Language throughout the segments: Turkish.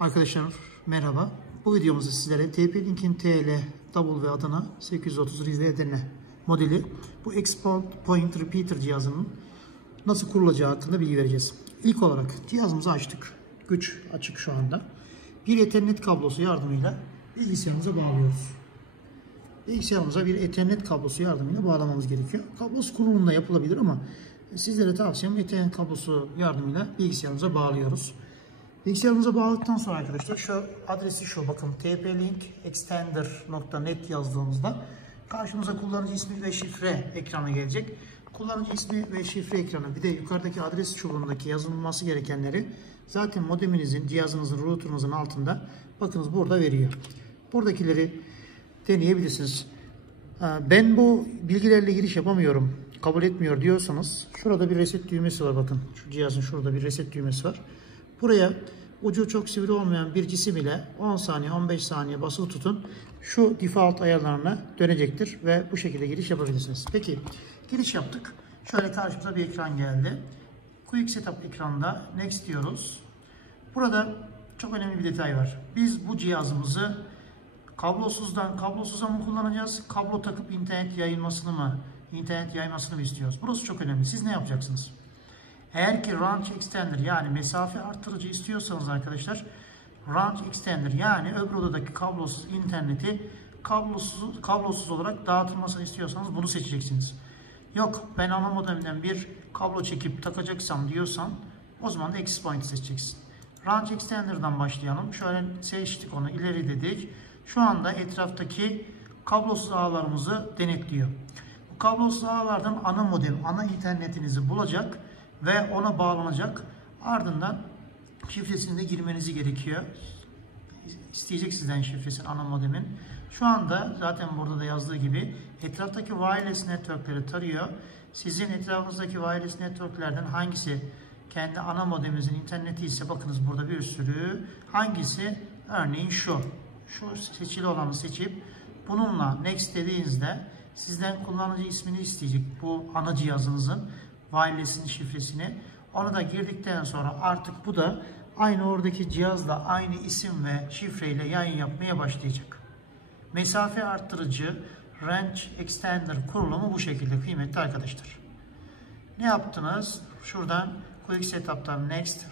Arkadaşlar merhaba. Bu videomuzda sizlere TP-Link'in TL-W Adana 830 Rize Edirne modeli bu Export Point Repeater cihazının nasıl kurulacağı hakkında bilgi vereceğiz. İlk olarak cihazımızı açtık. Güç açık şu anda. Bir Ethernet kablosu yardımıyla bilgisayarımıza bağlıyoruz. Bilgisayarımıza bir Ethernet kablosu yardımıyla bağlamamız gerekiyor. Kablosu kurulumunda yapılabilir ama sizlere tavsiyem Ethernet kablosu yardımıyla bilgisayarımıza bağlıyoruz. Bilgisayarımıza bağladıktan sonra arkadaşlar şu adresi bakın tplinkextender.net yazdığımızda karşımıza kullanıcı ismi ve şifre ekranı gelecek. Kullanıcı ismi ve şifre ekranı bir de yukarıdaki adres çubuğundaki yazılması gerekenleri zaten modeminizin, cihazınızın, router'ınızın altında bakınız burada veriyor. Buradakileri deneyebilirsiniz. Ben bu bilgilerle giriş yapamıyorum, kabul etmiyor diyorsanız şurada bir reset düğmesi var bakın. Şu cihazın şurada bir reset düğmesi var. Buraya ucu çok sivri olmayan bir cisim ile 10 saniye 15 saniye basılı tutun. Şu default ayarlarına dönecektir ve bu şekilde giriş yapabilirsiniz. Peki giriş yaptık. Şöyle karşımıza bir ekran geldi. Quick Setup ekranında Next diyoruz. Burada çok önemli bir detay var. Biz bu cihazımızı kablosuzdan kablosuza mı kullanacağız? Kablo takıp internet yayılmasını mı istiyoruz? Burası çok önemli. Siz ne yapacaksınız? Eğer ki range extender yani mesafe arttırıcı istiyorsanız arkadaşlar range extender yani öbür odadaki kablosuz interneti kablosuz olarak dağıtılmasını istiyorsanız bunu seçeceksiniz. Yok ben ana modemden bir kablo çekip takacaksam diyorsan o zaman da access point seçeceksin. Range extender'dan başlayalım. Şöyle seçtik onu ileri dedik. Şu anda etraftaki kablosuz ağlarımızı denetliyor. Bu kablosuz ağlardan ana modem, ana internetinizi bulacak ve ona bağlanacak. Ardından şifresini de girmenizi gerekiyor. İsteyecek sizden şifresini ana modemin. Şu anda zaten burada da yazdığı gibi etraftaki wireless networkleri tarıyor. Sizin etrafınızdaki wireless networklerden hangisi kendi ana modeminizin interneti ise bakınız burada bir sürü. Hangisi? Örneğin şu seçili olanı seçip bununla next dediğinizde sizden kullanıcı ismini isteyecek bu ana cihazınızın wireless'in şifresini. Onu da girdikten sonra artık bu da aynı oradaki cihazla aynı isim ve şifreyle yayın yapmaya başlayacak. Mesafe arttırıcı range extender kurulumu bu şekilde kıymetli arkadaşlar. Ne yaptınız? Şuradan Quick Setup'tan Next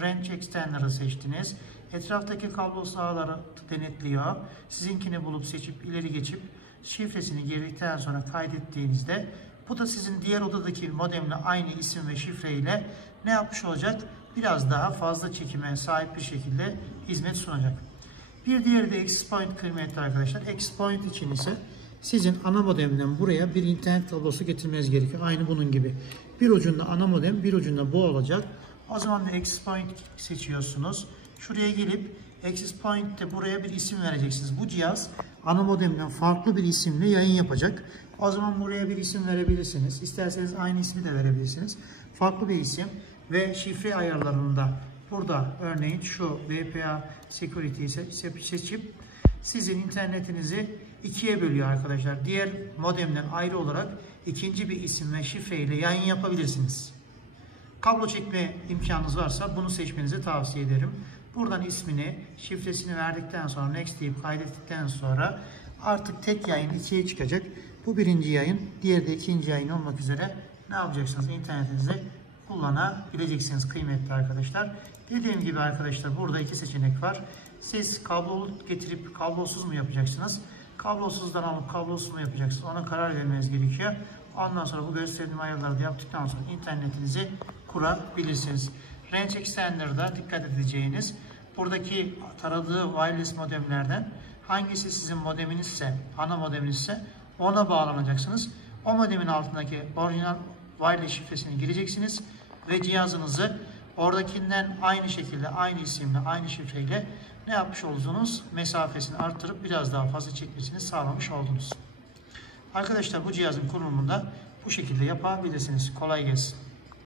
Range Extender'ı seçtiniz. Etraftaki kablosuz ağları denetliyor. Sizinkini bulup seçip ileri geçip şifresini girdikten sonra kaydettiğinizde bu da sizin diğer odadaki modemle aynı isim ve şifreyle ne yapmış olacak? Biraz daha fazla çekime sahip bir şekilde hizmet sunacak. Bir diğeri de access point kıymetli arkadaşlar. Access point için ise sizin ana modemden buraya bir internet kablosu getirmeniz gerekiyor. Aynı bunun gibi. Bir ucunda ana modem, bir ucunda bu olacak. O zaman da access point seçiyorsunuz. Şuraya gelip access point'te buraya bir isim vereceksiniz. Bu cihaz ana modemden farklı bir isimle yayın yapacak. O zaman buraya bir isim verebilirsiniz. İsterseniz aynı ismi de verebilirsiniz. Farklı bir isim ve şifre ayarlarında burada örneğin şu VPA Security'yi seçip sizin internetinizi ikiye bölüyor arkadaşlar. Diğer modemden ayrı olarak ikinci bir isim ve şifreyle yayın yapabilirsiniz. Kablo çekme imkanınız varsa bunu seçmenizi tavsiye ederim. Buradan ismini, şifresini verdikten sonra next deyip kaydettikten sonra artık tek yayın ikiye çıkacak. Bu birinci yayın, diğeri de ikinci yayın olmak üzere ne yapacaksınız? İnternetinizi kullanabileceksiniz kıymetli arkadaşlar. Dediğim gibi arkadaşlar burada iki seçenek var. Siz kablolu getirip kablosuz mu yapacaksınız? Kablosuzdan alıp kablosuz mu yapacaksınız? Ona karar vermeniz gerekiyor. Ondan sonra bu gösterdiğim ayarları da yaptıktan sonra internetinizi kurabilirsiniz. Range Extender'da dikkat edeceğiniz buradaki taradığı wireless modemlerden hangisi sizin modeminizse, ana modeminizse ona bağlanacaksınız. O modemin altındaki orijinal wireless şifresini gireceksiniz ve cihazınızı oradakinden aynı şekilde, aynı isimle, aynı şifreyle ne yapmış oldunuz? Mesafesini arttırıp biraz daha fazla çekmesini sağlamış oldunuz. Arkadaşlar bu cihazın kurulumunda bu şekilde yapabilirsiniz. Kolay gelsin.